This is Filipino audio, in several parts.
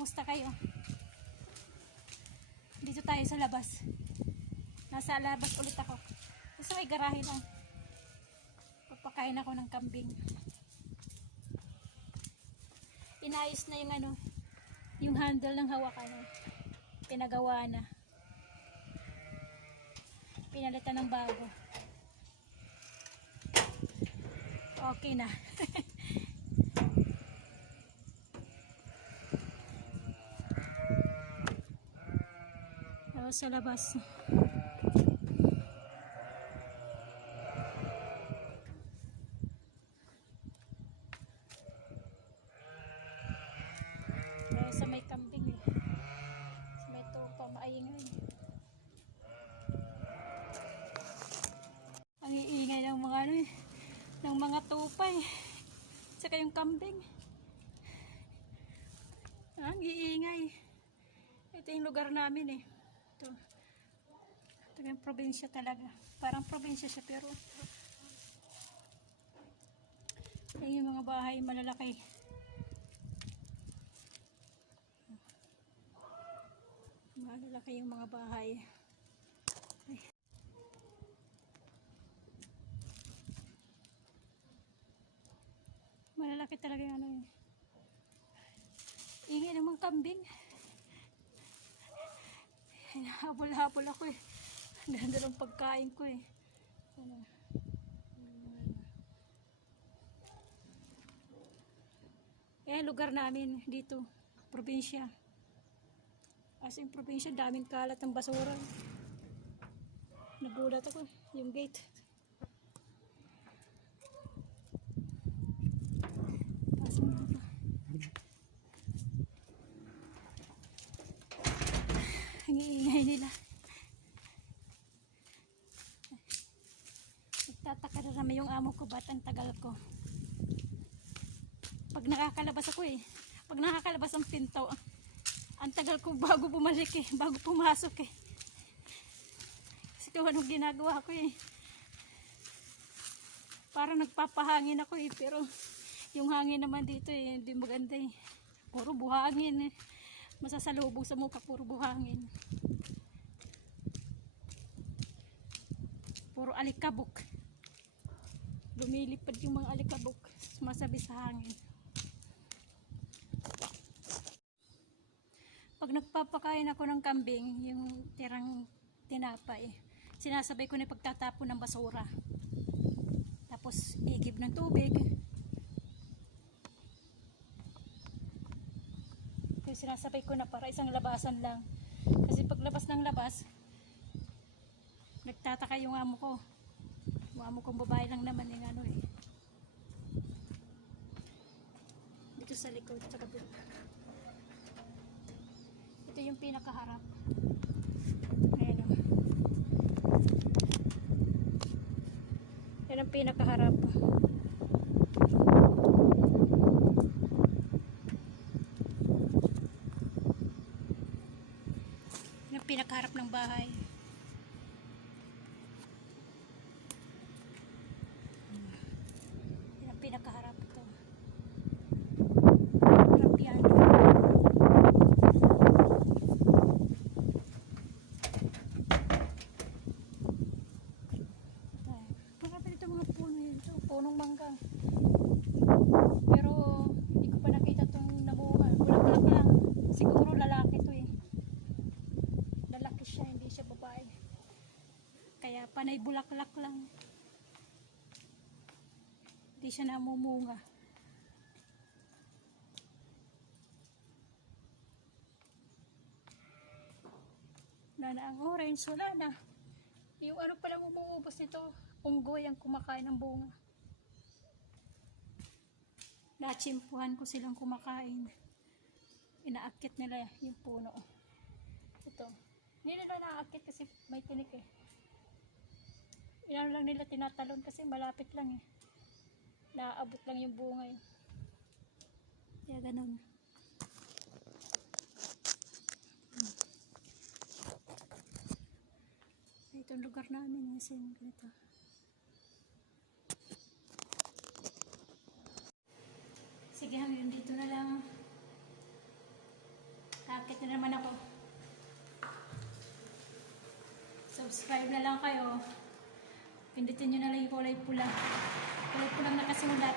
Kumusta kayo? Dito tayo sa labas. Nasa labas ulit ako. Sa may garahe lang. Papakain ako ng kambing. Inayos na yung ano, yung handle ng hawakan. Pinagawa na. Pinalitan ng bago. Okay na. Sa labas. Sa may kambing eh. Sa may tupa, maingay. Ang iingay ng mga ano eh, ng mga tupa eh. Saka yung kambing. Ang iingay. Ito yung lugar namin eh. Ito yung probinsya talaga. Parang probinsya siya pero yung mga bahay malalaki. Malalaki yung mga bahay. Ay. Malalaki talaga yung ano yun. Ingay ng mga kambing. Habol-habol ako eh. Ganda ng pagkain ko eh. Lugar namin dito, probinsya. As in probinsya, daming kalat ng basura. Nagulat ako, yung gate. Pasok na ito. Ang iingay nila. Nagtataka na naman yung amo ko, ba't ang tagal ko. Pag nakakalabas ako eh, pag nakakalabas ang pinto, ang tagal ko bago bumalik eh, bago pumasok eh. Kasi kung anong ginagawa ko eh. Parang nagpapahangin ako eh, pero yung hangin naman dito eh, hindi maganda eh. Puro buhangin eh. Masasalubong sa mukha, puro buhangin. Puro alikabok. Lumilipad yung mga alikabok, sumasabi sa hangin. Pag nagpapakain ako ng kambing, yung tirang tinapay, sinasabay ko na pagtatapon ng basura. Tapos igib ng tubig. Kaya sinasabay ko na para isang labasan lang. Kasi paglabas ng labas, nagtataka yung amo ko. Yung amo kong babae lang naman yung ano eh. Dito sa likod, sa kabila. Ito yung pinakaharap. Ayan o. Yan ang pinakaharap. Yan ang pinakaharap ng bahay. Yan ang pinakaharap ito. Harap yan. Punong mangga. Pero hindi ko pa nakita itong nabuha. Bulaklak lang. Siguro lalaki to eh. Lalaki siya, hindi siya babae. Kaya panay bulaklak lang. Hindi siya namumunga. Wala na ang orange. Wala na. Yung ano pala umuubos nito. Unggoy ang kumakain ng bunga. Natsimpuhan ko silang kumakain. Inaakit nila yung puno. Ito. Hindi nila naakit kasi may tinik eh. Inano lang nila tinatalon kasi malapit lang eh. Naaabot lang yung bunga eh. Kaya ganun. Itong lugar namin kasi ganito. Sige, hanggang dito na lang. Akit na naman ako. Subscribe na lang kayo. Pindutin nyo na lang yung kulay pula. Kulay pulang nakasulat.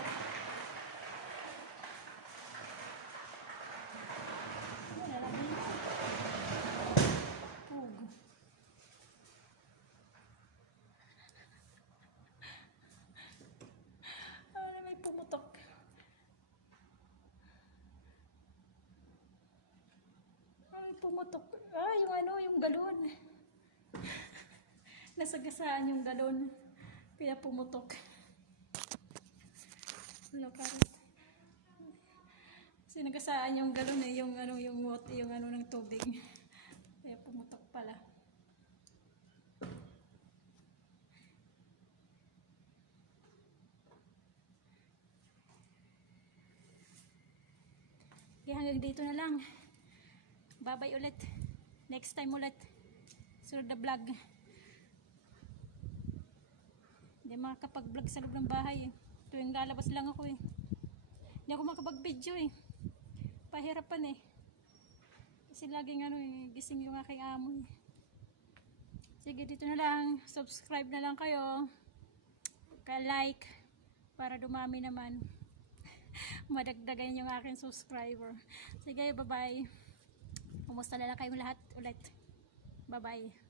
Wala lang dito. Pug. Ano, may pumutok. Ay, pumutok. Ah, yung ano, yung galon. Nasagasaan yung galon. Kaya pumutok. Wala parang. Kasi nagasaan yung galon eh, yung ano, yung water, yung ano ng tubig. Kaya pumutok pala. Kaya hanggang dito na lang. Bye-bye ulit. Next time ulit. Sunod na vlog. Hindi makakapag-vlog sa loob ng bahay eh. Tuwing lalabas lang ako eh. Hindi ako makapag-video eh. Pahirapan eh. Kasi laging ano eh, gising yung aking amo eh. Sige, dito na lang. Subscribe na lang kayo. Ka-like. Para dumami naman. Madagdagan yung aking subscriber. Sige, bye-bye. Kumusta na lang kayong lahat ulit. Bye-bye.